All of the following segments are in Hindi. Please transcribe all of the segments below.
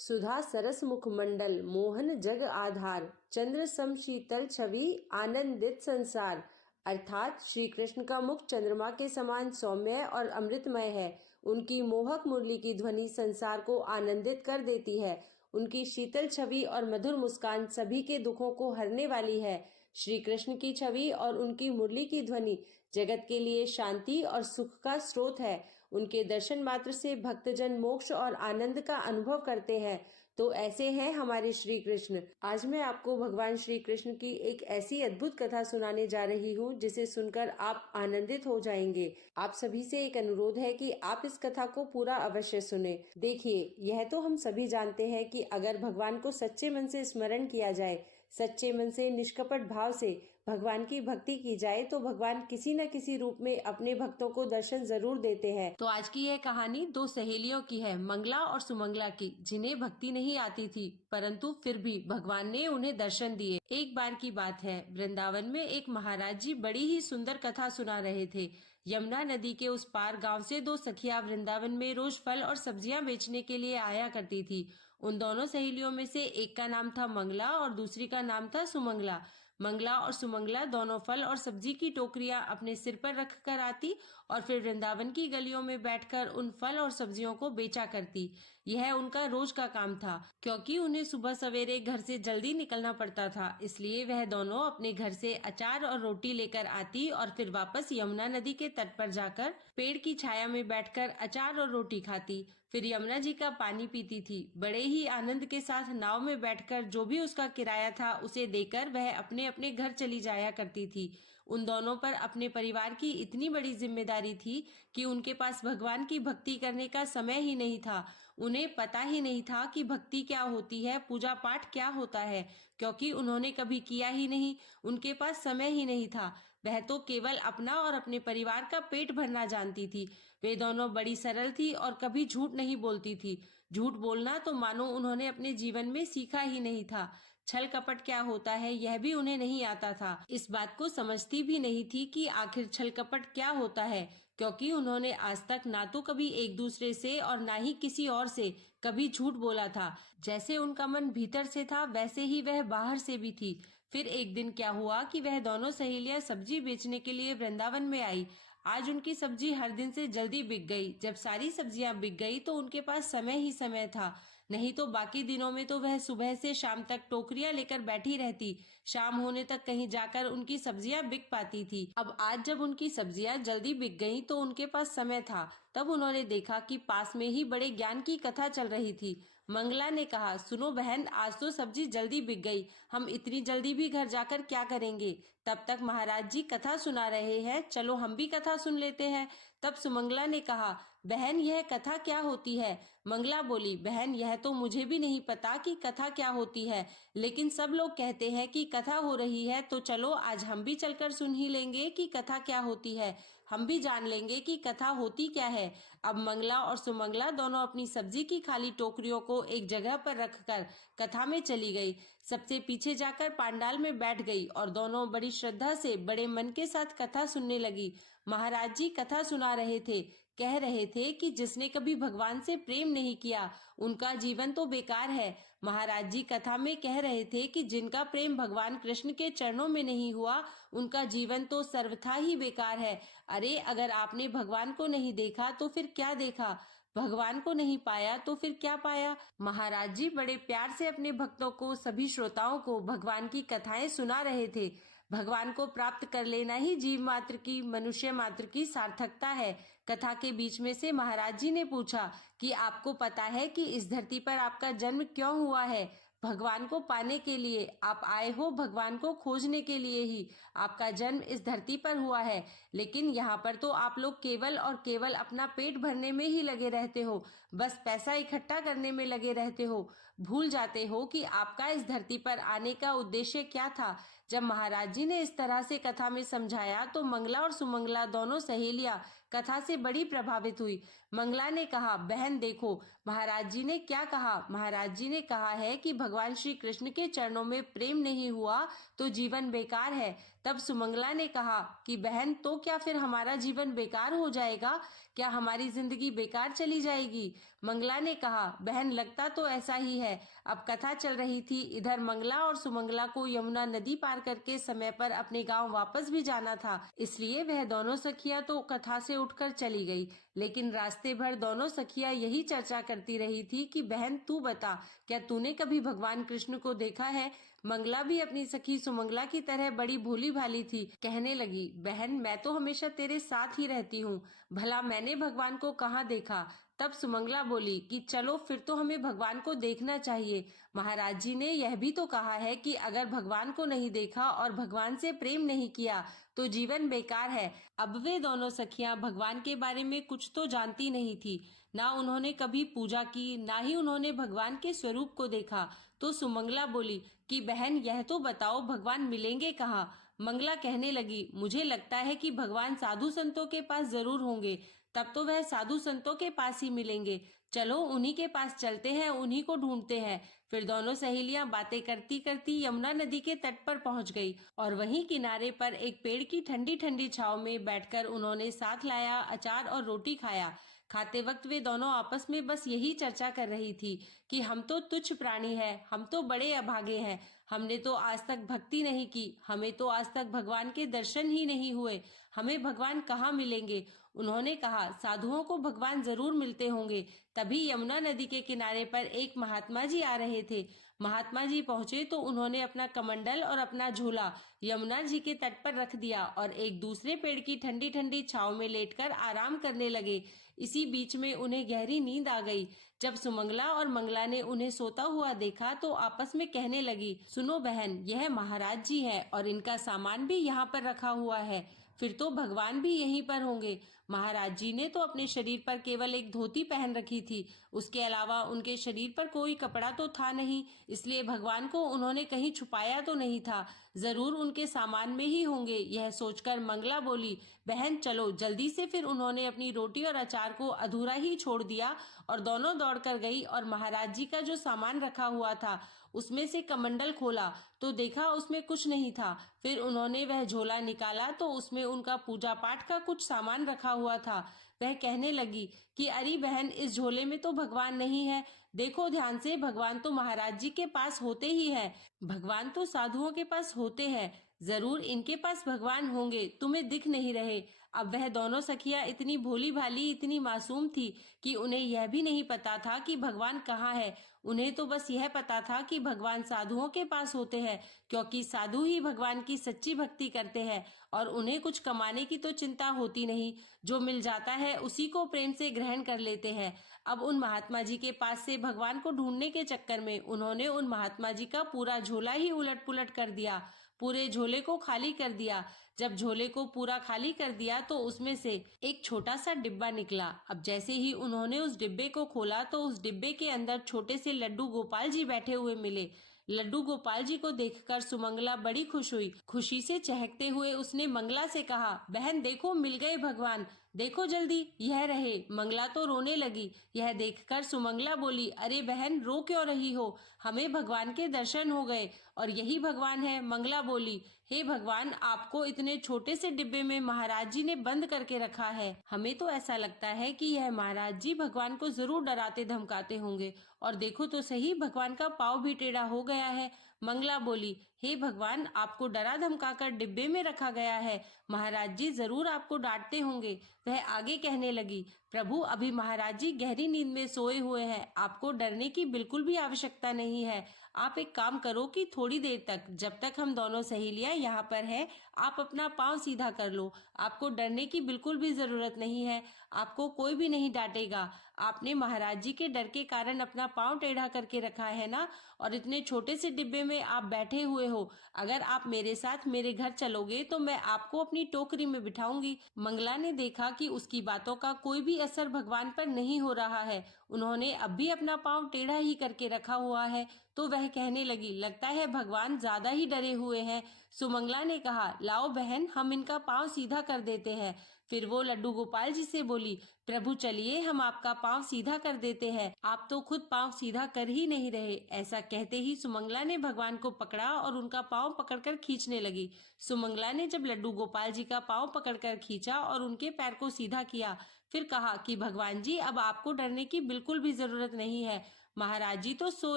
सुधा सरस मुखमंडल मोहन जग आधार, चंद्र सम शीतल छवि आनंदित संसार। अर्थात श्री कृष्ण का मुख चंद्रमा के समान सौम्य और अमृतमय है। उनकी मोहक मुरली की ध्वनि संसार को आनंदित कर देती है। उनकी शीतल छवि और मधुर मुस्कान सभी के दुखों को हरने वाली है। श्री कृष्ण की छवि और उनकी मुरली की ध्वनि जगत के लिए शांति और सुख का स्रोत है। उनके दर्शन मात्र से भक्तजन मोक्ष और आनंद का अनुभव करते हैं। तो ऐसे हैं हमारे श्री कृष्ण। आज मैं आपको भगवान श्री कृष्ण की एक ऐसी अद्भुत कथा सुनाने जा रही हूँ जिसे सुनकर आप आनंदित हो जाएंगे। आप सभी से एक अनुरोध है कि आप इस कथा को पूरा अवश्य सुने। देखिए, यह तो हम सभी जानते हैं कि अगर भगवान को सच्चे मन से स्मरण किया जाए, सच्चे मन से निष्कपट भाव से भगवान की भक्ति की जाए तो भगवान किसी न किसी रूप में अपने भक्तों को दर्शन जरूर देते हैं। तो आज की यह कहानी दो सहेलियों की है, मंगला और सुमंगला की, जिन्हें भक्ति नहीं आती थी, परंतु फिर भी भगवान ने उन्हें दर्शन दिए। एक बार की बात है, वृंदावन में एक महाराज जी बड़ी ही सुंदर कथा सुना रहे थे। यमुना नदी के उस पार गांव से दो सखियां वृंदावन में रोज फल और सब्जियां बेचने के लिए आया करती थी। उन दोनों सहेलियों में से एक का नाम था मंगला और दूसरी का नाम था सुमंगला। मंगला और सुमंगला दोनों फल और सब्जी की टोकरियां अपने सिर पर रख कर आती और फिर वृंदावन की गलियों में बैठकर उन फल और सब्जियों को बेचा करती। यह उनका रोज का काम था। क्योंकि उन्हें सुबह सवेरे घर से जल्दी निकलना पड़ता था, इसलिए वह दोनों अपने घर से अचार और रोटी लेकर आती और फिर वापस यमुना नदी के तट पर जाकर पेड़ की छाया में बैठकर अचार और रोटी खाती। फिर यमुना जी का पानी पीती थी। बड़े ही आनंद के साथ नाव में बैठकर जो भी उसका किराया था उसे देकर वह अपने अपने घर चली जाया करती थी। उन दोनों पर अपने परिवार की इतनी बड़ी जिम्मेदारी थी कि उनके पास भगवान की भक्ति करने का समय ही नहीं था। उन्हें पता ही नहीं था कि भक्ति क्या होती है, पूजा पाठ क्या होता है, क्योंकि उन्होंने कभी किया ही नहीं। उनके पास समय ही नहीं था। वह तो केवल अपना और अपने परिवार का पेट भरना जानती थी। वे दोनों बड़ी सरल थी और कभी झूठ नहीं बोलती थी। झूठ बोलना तो मानो उन्होंने अपने जीवन में सीखा ही नहीं था। छल कपट क्या होता है यह भी उन्हें नहीं आता था। इस बात को समझती भी नहीं थी कि आखिर छल कपट क्या होता है, क्योंकि उन्होंने आज तक ना तो कभी एक दूसरे से और ना ही किसी और से कभी झूठ बोला था। जैसे उनका मन भीतर से था वैसे ही वह बाहर से भी थी। फिर एक दिन क्या हुआ कि वह दोनों सहेलियां सब्जी बेचने के लिए वृंदावन में आई। आज उनकी सब्जी हर दिन से जल्दी बिक गई। जब सारी सब्जियां बिक गई तो उनके पास समय ही समय था, नहीं तो बाकी दिनों में तो वह सुबह से शाम तक टोकरियां लेकर बैठी रहती। शाम होने तक कहीं जाकर उनकी सब्जियां बिक पाती थी। अब आज जब उनकी सब्जियां जल्दी बिक गईं तो उनके पास समय था। तब उन्होंने देखा कि पास में ही बड़े ज्ञान की कथा चल रही थी। मंगला ने कहा, सुनो बहन, आज तो सब्जी जल्दी बिक गई, हम इतनी जल्दी भी घर जाकर क्या करेंगे? तब तक महाराज जी कथा सुना रहे हैं, चलो हम भी कथा सुन लेते हैं। तब सुमंगला ने कहा, बहन यह कथा क्या होती है? मंगला बोली, बहन यह तो मुझे भी नहीं पता कि कथा क्या होती है, लेकिन सब लोग कहते हैं कि कथा हो रही है, तो चलो आज हम भी चलकर सुन ही लेंगे कि कथा क्या होती है। हम भी जान लेंगे कि कथा होती क्या है। अब मंगला और सुमंगला दोनों अपनी सब्जी की खाली टोकरियों को एक जगह पर रखकर कथा में चली गई। सबसे पीछे जाकर पांडाल में बैठ गई और दोनों बड़ी श्रद्धा से बड़े मन के साथ कथा सुनने लगी। महाराज जी कथा सुना रहे थे, कह रहे थे कि जिसने कभी भगवान से प्रेम नहीं किया उनका जीवन तो बेकार है। महाराज जी कथा में कह रहे थे कि जिनका प्रेम भगवान कृष्ण के चरणों में नहीं हुआ उनका जीवन तो सर्वथा ही बेकार है। अरे अगर आपने भगवान को नहीं देखा तो फिर क्या देखा? भगवान को नहीं पाया तो फिर क्या पाया? महाराज जी बड़े प्यार से अपने भक्तों को, सभी श्रोताओं को भगवान की कथाएं सुना रहे थे। भगवान को प्राप्त कर लेना ही जीव मात्र की, मनुष्य मात्र की सार्थकता है। कथा के बीच में से महाराज जी ने पूछा कि आपको पता है कि इस धरती पर आपका जन्म क्यों हुआ है? भगवान को पाने के लिए आप आए हो, भगवान को खोजने के लिए ही आपका जन्म इस धरती पर हुआ है। लेकिन यहाँ पर तो आप लोग केवल और केवल अपना पेट भरने में ही लगे रहते हो, बस पैसा इकट्ठा करने में लगे रहते हो। भूल जाते हो कि आपका इस धरती पर आने का उद्देश्य क्या था। जब महाराज जी ने इस तरह से कथा में समझाया तो मंगला और सुमंगला दोनों सहेलियां कथा से बड़ी प्रभावित हुई। मंगला ने कहा, बहन देखो महाराज जी ने क्या कहा। महाराज जी ने कहा है कि भगवान श्री कृष्ण के चरणों में प्रेम नहीं हुआ तो जीवन बेकार है। तब सुमंगला ने कहा कि बहन तो क्या फिर हमारा जीवन बेकार हो जाएगा, क्या हमारी जिंदगी बेकार चली जाएगी। मंगला ने कहा, बहन लगता तो ऐसा ही है। अब कथा चल रही थी, इधर मंगला और सुमंगला को यमुना नदी पार करके समय पर अपने गांव वापस भी जाना था, इसलिए वह दोनों सखियां तो कथा से उठकर चली गई। लेकिन रास्ते भर दोनों सखियां यही चर्चा करती रही थी कि बहन तू बता, क्या तूने कभी भगवान कृष्ण को देखा है। मंगला भी अपनी सखी सुमंगला की तरह बड़ी भोली भाली थी, कहने लगी, बहन मैं तो हमेशा तेरे साथ ही रहती हूँ, भला मैंने भगवान को कहाँ देखा। तब सुमंगला बोली कि चलो फिर तो हमें भगवान को देखना चाहिए। महाराज जी ने यह भी तो कहा है कि अगर भगवान को नहीं देखा और भगवान से प्रेम नहीं किया तो जीवन बेकार है। अब वे दोनों सखियां भगवान के बारे में कुछ तो जानती नहीं थी, ना उन्होंने कभी पूजा की, ना ही उन्होंने भगवान के स्वरूप को देखा। तो सुमंगला बोली कि बहन यह तो बताओ भगवान मिलेंगे कहाँ। मंगला कहने लगी, मुझे लगता है कि भगवान साधु संतों के पास जरूर होंगे, तब तो वह साधु संतों के पास ही मिलेंगे। चलो उन्हीं के पास चलते हैं, उन्हीं को ढूंढते हैं। फिर दोनों सहेलियां बातें करती करती यमुना नदी के तट पर पहुंच गई और वहीं किनारे पर एक पेड़ की ठंडी ठंडी छांव में बैठकर उन्होंने साथ लाया अचार और रोटी खाया। खाते वक्त वे दोनों आपस में बस यही चर्चा कर रही थी कि हम तो तुच्छ प्राणी हैं, हम तो बड़े अभागे हैं, हमने तो आज तक भक्ति नहीं की, हमें तो आज तक भगवान के दर्शन ही नहीं हुए, हमें भगवान कहाँ मिलेंगे। उन्होंने कहा, साधुओं को भगवान जरूर मिलते होंगे। तभी यमुना नदी के किनारे पर एक महात्मा जी आ रहे थे। महात्मा जी पहुंचे तो उन्होंने अपना कमंडल और अपना झोला यमुना जी के तट पर रख दिया और एक दूसरे पेड़ की ठंडी ठंडी छांव में लेटकर आराम करने लगे। इसी बीच में उन्हें गहरी नींद आ गई। जब सुमंगला और मंगला ने उन्हें सोता हुआ देखा तो आपस में कहने लगी, सुनो बहन, यह महाराज जी है और इनका सामान भी यहाँ पर रखा हुआ है, फिर तो भगवान भी यहीं पर होंगे। महाराज जी ने तो अपने शरीर पर केवल एक धोती पहन रखी थी, उसके अलावा उनके शरीर पर कोई कपड़ा तो था नहीं, इसलिए भगवान को उन्होंने कहीं छुपाया तो नहीं था, जरूर उनके सामान में ही होंगे। यह सोचकर मंगला बोली, बहन चलो जल्दी से। फिर उन्होंने अपनी रोटी और अचार को अधूरा ही छोड़ दिया और दोनों दौड़कर गई और महाराज जी का जो सामान रखा हुआ था उसमें से कमंडल खोला तो देखा उसमें कुछ नहीं था। फिर उन्होंने वह झोला निकाला तो उसमें उनका पूजा पाठ का कुछ सामान रखा हुआ था। वह कहने लगी कि अरे बहन, इस झोले में तो भगवान नहीं है, देखो ध्यान से, भगवान तो महाराज जी के पास होते ही है, भगवान तो साधुओं के पास होते हैं, जरूर इनके पास भगवान होंगे, तुम्हें दिख नहीं रहे। अब वह दोनों सखियां इतनी भोली भाली, इतनी मासूम थी कि उन्हें यह भी नहीं पता था कि भगवान कहाँ है। उन्हें तो बस यह पता था कि भगवान साधुओं के पास होते हैं, क्योंकि साधु ही भगवान की सच्ची भक्ति करते हैं और उन्हें कुछ कमाने की तो चिंता होती नहीं, जो मिल जाता है उसी को प्रेम से ग्रहण कर लेते हैं। अब उन महात्मा जी के पास से भगवान को ढूंढने के चक्कर में उन्होंने उन महात्मा जी का पूरा झोला ही उलट पुलट कर दिया, पूरे झोले को खाली कर दिया। जब झोले को पूरा खाली कर दिया तो उसमें से एक छोटा सा डिब्बा निकला। अब जैसे ही उन्होंने उस डिब्बे को खोला तो उस डिब्बे के अंदर छोटे से लड्डू गोपाल जी बैठे हुए मिले। लड्डू गोपाल जी को देखकर सुमंगला बड़ी खुश हुई। खुशी से चहकते हुए उसने मंगला से कहा, बहन देखो मिल गए भगवान, देखो जल्दी, यह रहे। मंगला तो रोने लगी। यह देखकर सुमंगला बोली, अरे बहन रो क्यों रही हो, हमें भगवान के दर्शन हो गए और यही भगवान है। मंगला बोली, हे भगवान, आपको इतने छोटे से डिब्बे में महाराज जी ने बंद करके रखा है, हमें तो ऐसा लगता है कि यह महाराज जी भगवान को जरूर डराते धमकाते होंगे, और देखो तो सही, भगवान का पाँव भी टेढ़ा हो गया है। मंगला बोली, हे भगवान, आपको डरा धमकाकर डिब्बे में रखा गया है, महाराज जी जरूर आपको डांटते होंगे। वह आगे कहने लगी, प्रभु अभी महाराज जी गहरी नींद में सोए हुए हैं, आपको डरने की बिल्कुल भी आवश्यकता नहीं है। आप एक काम करो कि थोड़ी देर तक, जब तक हम दोनों सहेलियां यहाँ पर हैं, आप अपना पाँव सीधा कर लो, आपको डरने की बिल्कुल भी जरूरत नहीं है, आपको कोई भी नहीं डांटेगा। आपने महाराज जी के डर के कारण अपना पाँव टेढ़ा करके रखा है ना, और इतने छोटे से डिब्बे में आप बैठे हुए हो। अगर आप मेरे साथ मेरे घर चलोगे तो मैं आपको अपनी टोकरी में बिठाऊंगी। मंगला ने देखा कि उसकी बातों का कोई भी असर भगवान पर नहीं हो रहा है। उन्होंने अब भी अपना पाँव टेढ़ा ही करके रखा हुआ है, तो वह कहने लगी, लगता है भगवान ज्यादा ही डरे हुए हैं। सुमंगला ने कहा, लाओ बहन, हम इनका पाँव सीधा कर देते हैं। फिर वो लड्डू गोपाल जी से बोली, प्रभु चलिए हम आपका पाँव सीधा कर देते हैं, आप तो खुद पाँव सीधा कर ही नहीं रहे। ऐसा कहते ही सुमंगला ने भगवान को पकड़ा और उनका पाँव पकड़कर खींचने लगी। सुमंगला ने जब लड्डू गोपाल जी का पाँव पकड़कर खींचा और उनके पैर को सीधा किया, फिर कहा कि भगवान जी अब आपको डरने की बिल्कुल भी जरूरत नहीं है, महाराज जी तो सो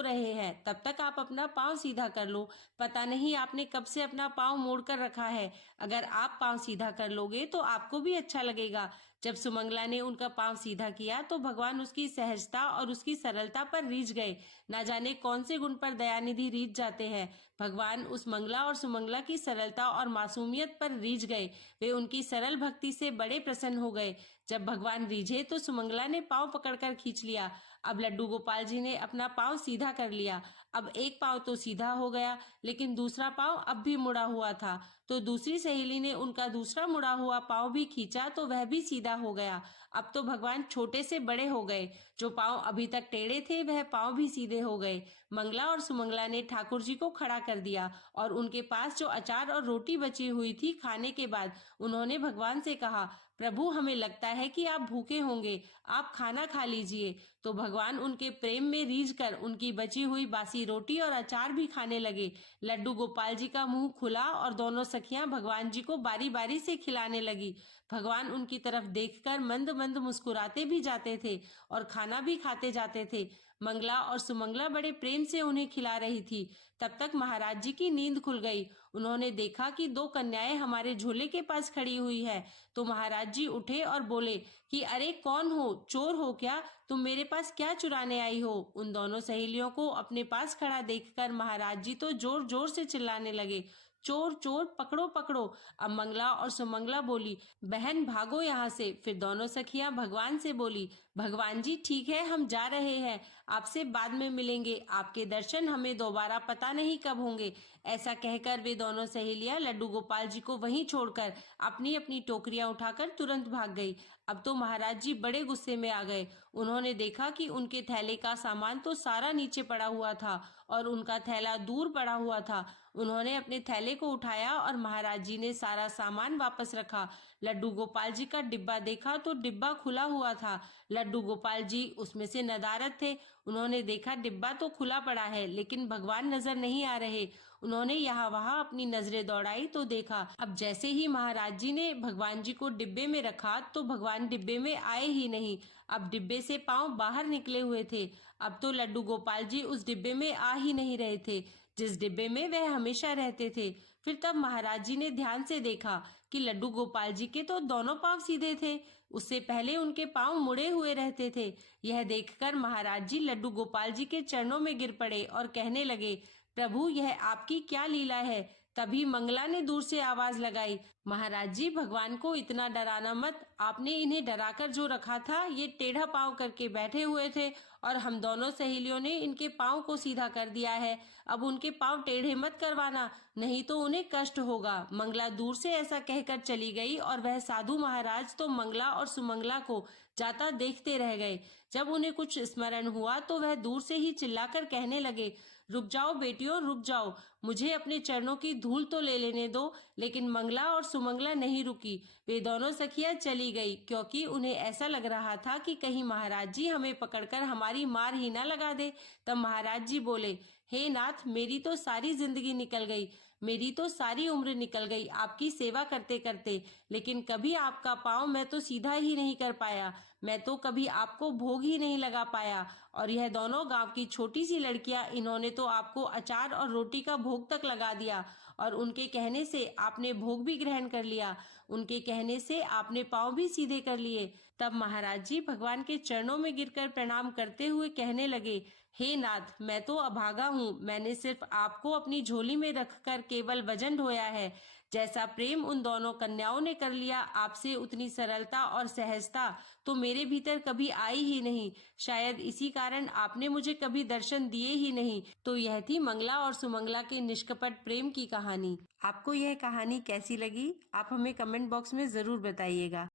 रहे हैं, तब तक आप अपना पाँव सीधा कर लो। पता नहीं आपने कब से अपना पाँव मोड़ कर रखा है, अगर आप पाँव सीधा कर लोगे तो आपको भी अच्छा लगेगा। जब सुमंगला ने उनका पाँव सीधा किया तो भगवान उसकी सहजता और उसकी सरलता पर रीझ गए। ना जाने कौन से गुण पर दयानिधि रीझ जाते हैं। भगवान उस मंगला और सुमंगला की सरलता और मासूमियत पर रीझ गए। वे उनकी सरल भक्ति से बड़े प्रसन्न हो गए। जब भगवान रीझे तो सुमंगला ने पाँव पकड़कर खींच लिया। अब लड्डू गोपाल जी ने अपना पाँव सीधा कर लिया। अब एक पाँव तो सीधा हो गया, लेकिन दूसरा पाँव अब भी मुड़ा हुआ था। तो दूसरी सहेली ने उनका दूसरा मुड़ा हुआ पाँव भी खींचा तो वह भी सीधा हो गया। अब तो भगवान छोटे से बड़े हो गए। जो पाँव अभी तक टेढ़े थे वह पाँव भी सीधे हो गए। मंगला और सुमंगला ने ठाकुर जी को खड़ा कर दिया और उनके पास जो अचार और रोटी बची हुई थी खाने के बाद उन्होंने भगवान से कहा, प्रभु हमें लगता है कि आप भूखे होंगे, आप खाना खा लीजिए। तो भगवान उनके प्रेम में रीझ कर उनकी बची हुई बासी रोटी और अचार भी खाने लगे। लड्डू गोपाल जी का मुंह खुला और दोनों सखियां भगवान जी को बारी बारी से खिलाने लगी। भगवान उनकी तरफ देखकर मंद मंद मुस्कुराते भी जाते थे और खाना भी खाते जाते थे। मंगला और सुमंगला बड़े प्रेम से उन्हें खिला रही थी। तब तक महाराज जी की नींद खुल गई। उन्होंने देखा कि दो कन्याएं हमारे झोले के पास खड़ी हुई है। तो महाराज जी उठे और बोले कि अरे कौन हो, चोर हो क्या, तुम मेरे पास क्या चुराने आई हो। उन दोनों सहेलियों को अपने पास खड़ा देखकर महाराज जी तो जोर जोर से चिल्लाने लगे, चोर चोर, पकड़ो पकड़ो। अब मंगला और सुमंगला बोली, बहन भागो यहाँ से। फिर दोनों सखियां भगवान से बोली, भगवान जी ठीक है हम जा रहे हैं, आपसे बाद में मिलेंगे, आपके दर्शन हमें दोबारा पता नहीं कब होंगे। ऐसा कहकर वे दोनों सहेलियां लड्डू गोपाल जी को वहीं छोड़कर अपनी अपनी टोकरियां उठाकर तुरंत भाग गई। अब तो महाराज जी बड़े गुस्से में आ गए। उन्होंने देखा कि उनके थैले का सामान तो सारा नीचे पड़ा हुआ था और उनका थैला दूर पड़ा हुआ था। उन्होंने अपने थैले को उठाया और महाराज जी ने सारा सामान वापस रखा। लड्डू गोपाल जी का डिब्बा देखा तो डिब्बा खुला हुआ था। लड्डू गोपाल जी उसमें से नदारद थे। उन्होंने देखा डिब्बा तो खुला पड़ा है लेकिन भगवान नजर नहीं आ रहे। उन्होंने यहाँ वहाँ अपनी नजरें दौड़ाई तो देखा, अब जैसे ही महाराज जी ने भगवान जी को डिब्बे में रखा तो भगवान डिब्बे में आए ही नहीं। अब डिब्बे से पांव बाहर निकले हुए थे। अब तो लड्डू गोपाल जी उस डिब्बे में आ ही नहीं रहे थे जिस डिब्बे में वह हमेशा रहते थे। फिर तब महाराज जी ने ध्यान से देखा कि लड्डू गोपाल जी के तो दोनों पांव सीधे थे, उससे पहले उनके पांव मुड़े हुए रहते थे। यह देखकर महाराज जी लड्डू गोपाल जी के चरणों में गिर पड़े और कहने लगे, प्रभु यह आपकी क्या लीला है। तभी मंगला ने दूर से आवाज लगाई, महाराज जी भगवान को इतना डराना मत, आपने इन्हें डराकर जो रखा था ये टेढ़ा पांव करके बैठे हुए थे और हम दोनों सहेलियों ने इनके पांव को सीधा कर दिया है। अब उनके पांव टेढ़े मत करवाना, नहीं तो उन्हें कष्ट होगा। मंगला दूर से ऐसा कहकर चली गई और वह साधु महाराज तो मंगला और सुमंगला को जाता देखते रह गए। जब उन्हें कुछ स्मरण हुआ तो वह दूर से ही चिल्लाकर कहने लगे, रुक जाओ बेटियों रुक जाओ, मुझे अपने चरणों की धूल तो ले लेने दो। लेकिन मंगला और सुमंगला नहीं रुकी। वे दोनों सखियां चली गई क्योंकि उन्हें ऐसा लग रहा था कि कहीं महाराज जी हमें पकड़कर हमारी मार ही ना लगा दे। तब महाराज जी बोले, हे नाथ मेरी तो सारी जिंदगी निकल गई, मेरी तो सारी उम्र निकल गई आपकी सेवा करते करते, लेकिन कभी आपका पाँव मैं तो सीधा ही नहीं कर पाया, मैं तो कभी आपको भोग ही नहीं लगा पाया। और यह दोनों गांव की छोटी सी लड़कियां, इन्होंने तो आपको अचार और रोटी का भोग तक लगा दिया और उनके कहने से आपने भोग भी ग्रहण कर लिया, उनके कहने से आपने पाँव भी सीधे कर लिए। तब महाराज जी भगवान के चरणों में गिरकर प्रणाम करते हुए कहने लगे, हे नाथ मैं तो अभागा हूँ, मैंने सिर्फ आपको अपनी झोली में रखकर केवल वजन ढोया है। जैसा प्रेम उन दोनों कन्याओं ने कर लिया आपसे उतनी सरलता और सहजता तो मेरे भीतर कभी आई ही नहीं। शायद इसी कारण आपने मुझे कभी दर्शन दिए ही नहीं। तो यह थी मंगला और सुमंगला के निष्कपट प्रेम की कहानी। आपको यह कहानी कैसी लगी आप हमें कमेंट बॉक्स में जरूर बताइएगा।